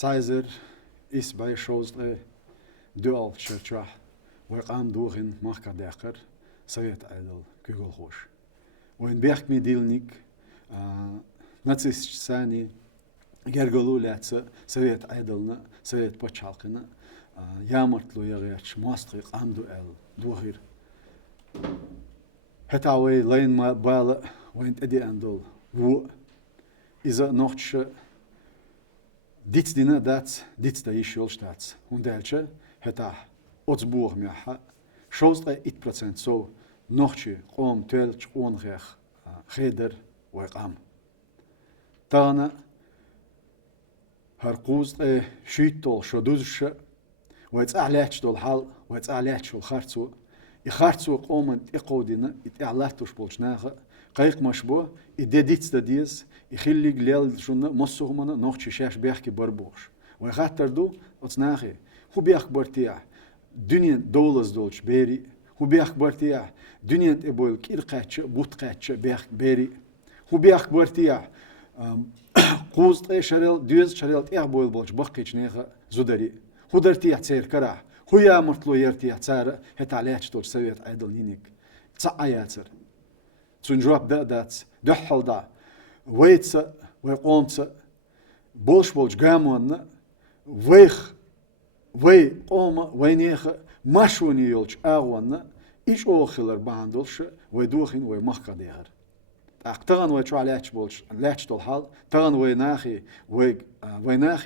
Zeiser is bij Schoostre dual Churchwa, waar aan doorhin Markadekker, Sovjet Idol, Kugelhosch. Und Berg mit Dilnik, Nazistisch Sani, Gergolu Letze, Sovjet Idol, Sovjet Pochalkina, Jamartlu Yarech, Mostrik, am Duell, Duhir. Het oude lijn maar bellen, want Eddie Endel, wo is er nog dit dienen dat, dit de is heel staat. Und elche, het otsboer meha, schoostre 1% zo, nochtje, om twelch onrecht, geder, weekam. Tana, haar koostre, schietol, shoduzsche, ويت أعلاتش دول حال ويت أعلاتش والخارتو يخارتو قومن إقودينا إتعلاتوش بولشناخا قايق مشبوه إديديتس داديز يخلي قليل شونا مصوهمنا نوخش شاش بيحكي بربوش ويخاتر دو أتصناخي هو بيحك برتيع دنيا دولز دولش بيري هو بيحك برتيع دنيا تبويل كير قاتش بوت قاتش بيحك بيري هو بيحك برتيع قوز تاي شريل ديوز شريل تاع بويل بولش بقيتش نيخا زودري هو درتي احتسير كراه هو يا مرتلو يرتي احتسار هت عليهش توش سويت عيدل نينك تصعياتر تنجواب دات دحل دا ويتس ويقومتس بولش قامون ويخ وي قوم وينيخ مشوني يولش اغوان ايش اوخلر باندولش ويدوخين ويمخ ديغر أقطعن ويشو عليهش بولش ليهش دول حال تغن ويناخي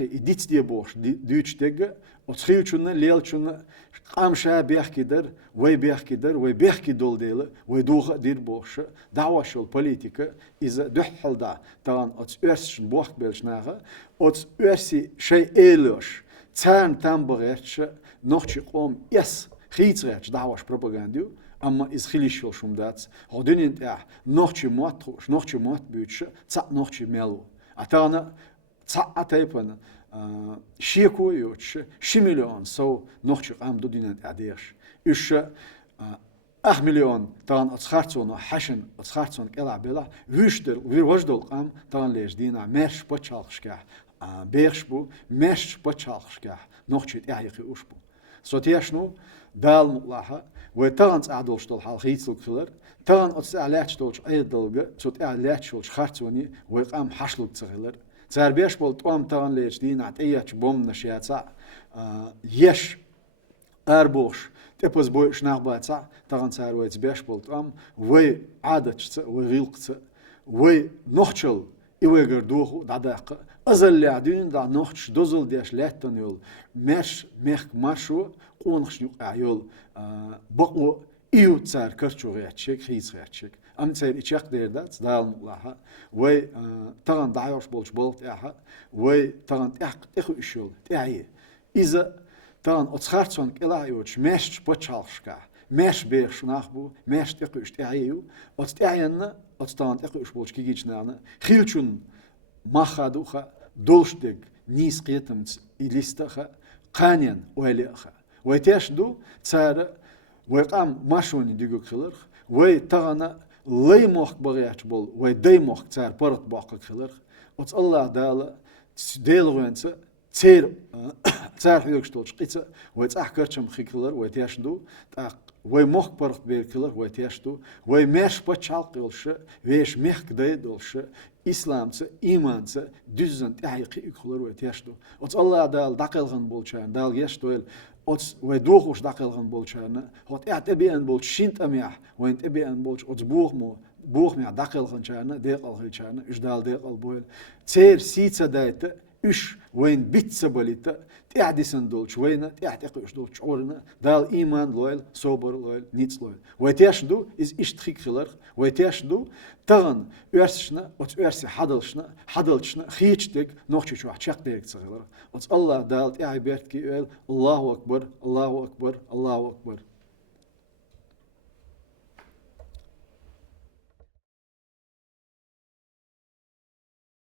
إديتس دي بوش ديوش ديجا وتخيلشونا ليلشونا قامشا بيحكي ويبيحكي دول ديلا ويدوغ دير بوش دعوة شو البوليتيكا إذا دحل دا تغن أتس أرسشن بوخ بيلشناغا أتس أرسي شيء إيلوش تان تنبغيرش نوخشي قوم يس خيتريرش دعوة بروباغانديو أما إز خليشيل شومدات هودين تاع نوخشي موتروش نوخشي موت بيتش تاع نوخشي ميلو أتانا تاع تايبنا شيكو يوتش شي مليون سو نوخشي قام دودين تاع ديرش إيش مليون تان أتخارتون حشن أتخارتون كلا بلا وجدل قام تان ليش دينا مش بتشالخشكح بيرشبو مش بتشالخشكح نوخشي تاعيخي وشبو صوتيشنو دال مطلعها وتغنت أعدلش دول حال خيتلو كلر تغن أتعلاتش دولش أيدلغ صوت أعلاتش دولش خارتوني ويقام حشلو تغلر تربيش بول توام تغن ليش دين عتياتش بوم نشياتsa يش أربوش تبوز بوش نعباتsa تغن تارويت بيش بول توام وي عادتش وغيلقت وي نوخشل إيوغر دوخو داداق أزل لعدين دا نوخش دوزل ديش لاتن يول مش ميخ ماشو قونخش نيوقع يول بقو إيو تسار كرتشو غياتشيك خيز غياتشيك أم تسير إيشاق دير دات دال مقلاها وي تغن دعيوش بولش بولت إياها وي تغن تيخو إشول تيعي إذا تغن أتخارتسون كلا يوش مش بوتشالشكا مش بيرش ناخبو مش تيخو إش تيعيو أتتيعينا أتتغن تيخو إش بولش كيجيش نانا خيلشون ماخادوخا دولشدق نيس قيتمت إليستخا قانيا وهليخا ويتاشدو تسار ويقام ماشوني ديگو خلرخ وي تغنا لي موخ بغياتش بول وي دي موخ تسار برق باقك خلرخ وتس الله دالا ديل وينسا تسير تسار حيوكش تولش قيتسا ويتساح كرشم خي خلر ويتاشدو تاق وي موخ برق بير خلر ويتاشدو وي ميش بچالق يولش ويش ميخ كداي دولش İslam'sı, iman'sı, düzün tehiki yükülür ve teşdu. Ots Allah dal dakılgın bolçan, dal geçtuel, ots ve doğuş dakılgın bolçanı, hot etebiyen bolç şint amyah, ve etebiyen bolç ots buğ mu dakılgın çanı, dekal çanı, üjdal dekal boyl. Tser sitsa dayta, üş ve bitsa bolita, tehdisin dolç ve tehtiqi üş dolç orna, dal iman loyal, sober loyal, nits loyal. Ve teşdu iz iştxikler, ve teşdu تغن أرسشنا وتأرسي حدلشنا خيشتك نوخش شو حشق ديرك صغيرة. الله دالت إعبارتك الله أكبر الله أكبر الله أكبر.